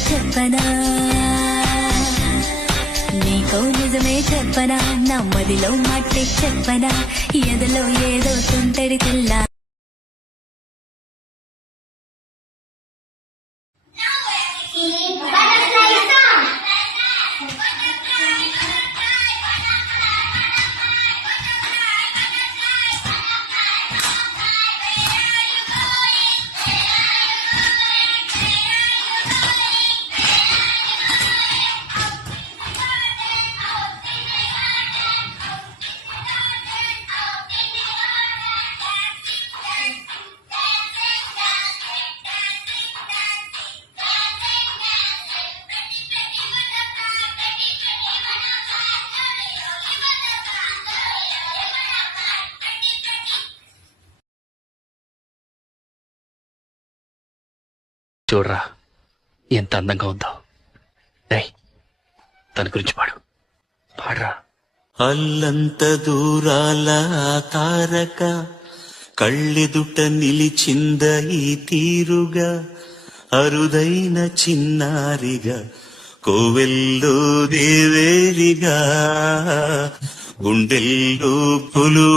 చెప్పనా నీకో నిజమే చెప్పనా నా మదిలో మట్టి చెప్పనా ఎదలో ఏదో తుంటరి తెల్లా చూడరా ఎంత అందంగా ఉందో. తన గురించి పాడరా. అల్లంత దూరాల తారక కళ్ళెదుట నిలిచింద ఈ తీరుగా అరుదైన చిన్నారిగా కోవెల్లో దేవేరిగా గుండెల్లో కొలు